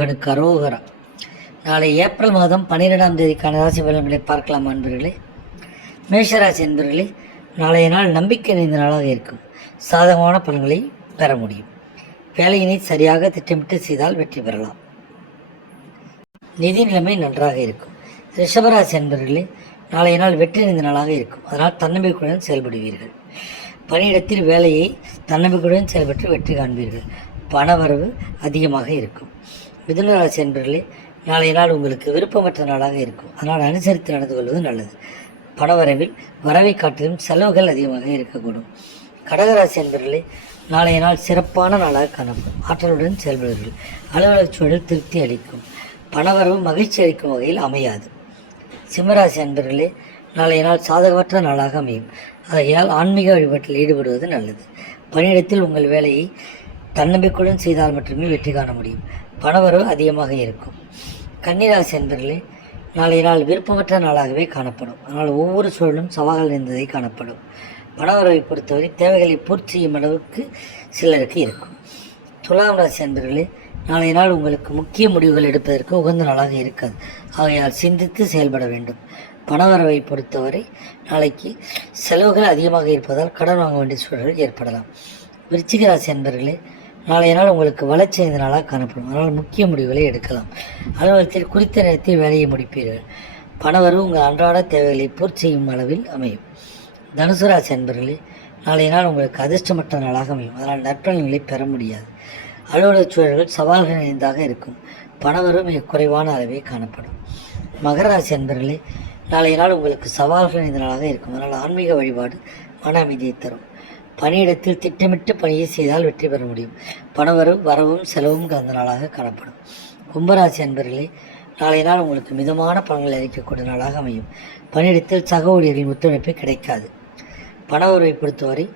அவனுக்கு அரோகரா. நாளை ஏப்ரல் மாதம் 12ஆம் தேதிக்கான ராசி பலன்களை பார்க்கலாம் அன்பர்களே. மேஷராசி என்பர்களே, நாளைய நாள் நம்பிக்கை நிறைந்த நாளாக இருக்கும். சாதகமான பலன்களை பெற முடியும். வேலையினை சரியாக திட்டமிட்டு செய்தால் வெற்றி பெறலாம். நிதி நிலைமை நன்றாக இருக்கும். ரிஷபராசி என்பர்களே, நாளைய நாள் வெற்றி நிறைந்த நாளாக இருக்கும். அதனால் தன்னம்பிக்கையுடன் செயல்படுவீர்கள். பணியிடத்தில் வேலையை தன்னம்பிக்கையுடன் செயல்பட்டு வெற்றி காண்பீர்கள். பணவரவு அதிகமாக இருக்கும். மிதுன ராசி என்பர்களே, நாளைய நாள் உங்களுக்கு விருப்பமற்ற நாளாக இருக்கும். அதனால் அனுசரித்து நடந்து கொள்வது நல்லது. பணவரவில் வரவை காட்டிலும் செலவுகள் அதிகமாக இருக்கக்கூடும். கடகராசி என்பர்களே, நாளைய நாள் சிறப்பான நாளாக காணப்படும். ஆற்றலுடன் செயல்படுவீர்கள். அலுவலக சூழல் திருப்தி அளிக்கும். பணவரவு மகிழ்ச்சி அளிக்கும் வகையில் அமையாது. சிம்மராசி அன்பர்களே, நாளைய நாள் சாதகமற்ற நாளாக அமையும். ஆகையால் ஆன்மீக வழிபாட்டில் ஈடுபடுவது நல்லது. பணியிடத்தில் உங்கள் வேலையை தன்னம்பிக்கையுடன் செய்தால் மட்டுமே வெற்றி காண முடியும். பணவரவு அதிகமாக இருக்கும். கன்னிராசி அன்பர்களே, நாளைய நாள் விருப்பமற்ற நாளாகவே காணப்படும். ஆனால் ஒவ்வொரு சூழலும் சவால்கள் நிறைந்ததை காணப்படும். பணவரவை பொறுத்தவரை தேவைகளை பூர்த்தி செய்யும் அளவுக்கு சிலருக்கு இருக்கும். துலாம் ராசி அன்பர்களே, நாளைய நாள் உங்களுக்கு முக்கிய முடிவுகள் எடுப்பதற்கு உகந்த நாளாக இருக்காது. ஆகையால் சிந்தித்து செயல்பட வேண்டும். பணவரவை பொறுத்தவரை நாளைக்கு செலவுகள் அதிகமாக இருப்பதால் கடன் வாங்க வேண்டிய சூழல்கள் ஏற்படலாம். விருச்சிக ராசி அன்பர்களே, நாளைய நாள் உங்களுக்கு வளர்ச்சி அடைந்த நாளாக காணப்படும். அதனால் முக்கிய முடிவுகளை எடுக்கலாம். அலுவலகத்தில் குறித்த நேரத்தில் வேலையை முடிப்பீர்கள். பணவரவு உங்கள் அன்றாட தேவைகளை பூர்த்தி செய்யும் அளவில் அமையும். தனுசு ராசி அன்பர்களே, நாளைய நாள் உங்களுக்கு அதிர்ஷ்டமற்ற நாளாக அமையும். அதனால் நற்பலன்களை பெற முடியாது. அலுவலக சூழல்கள் சவால்கள் நிறைந்தாக இருக்கும். பணவரவு மிக குறைவான அளவே காணப்படும். மகர ராசி அன்பர்களே, நாளைய நாள் உங்களுக்கு சவால்கள் நிறைந்த நாளாக இருக்கும். அதனால் ஆன்மீக வழிபாடு மன அமைதியை தரும். பணியிடத்தில் திட்டமிட்டு பணியை செய்தால் வெற்றி பெற முடியும். வரவும் செலவும் கலந்த நாளாக காணப்படும். கும்பராசி அன்பர்களே, நாளைய நாள் உங்களுக்கு மிதமான பலன்களை அளிக்கக்கூடிய நாளாக அமையும். பணியிடத்தில் சக ஊழியர்களின் ஒத்துழைப்பு கிடைக்காது. பணவரவை பொறுத்தவரை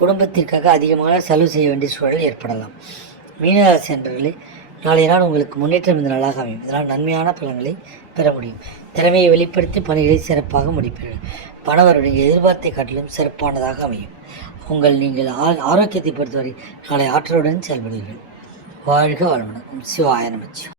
குடும்பத்திற்காக அதிகமான செலவு செய்ய வேண்டிய சூழல் ஏற்படலாம். மீனராசி அன்பர்களே, நாளைய நாள் உங்களுக்கு முன்னேற்றம் இந்த நாளாக அமையும். இதனால் நன்மையான பலன்களை பெற முடியும். திறமையை வெளிப்படுத்தி பணிகளை சிறப்பாக முடிப்பீர்கள். பணவரவை எதிர்பார்த்தை காட்டிலும் சிறப்பானதாக அமையும். நீங்கள் ஆரோக்கியத்தை பொறுத்தவரை நாளை ஆற்றலுடன் செயல்படுவீர்கள். வாழ்க வளமுடன். சிவாய நமச்சிவாய.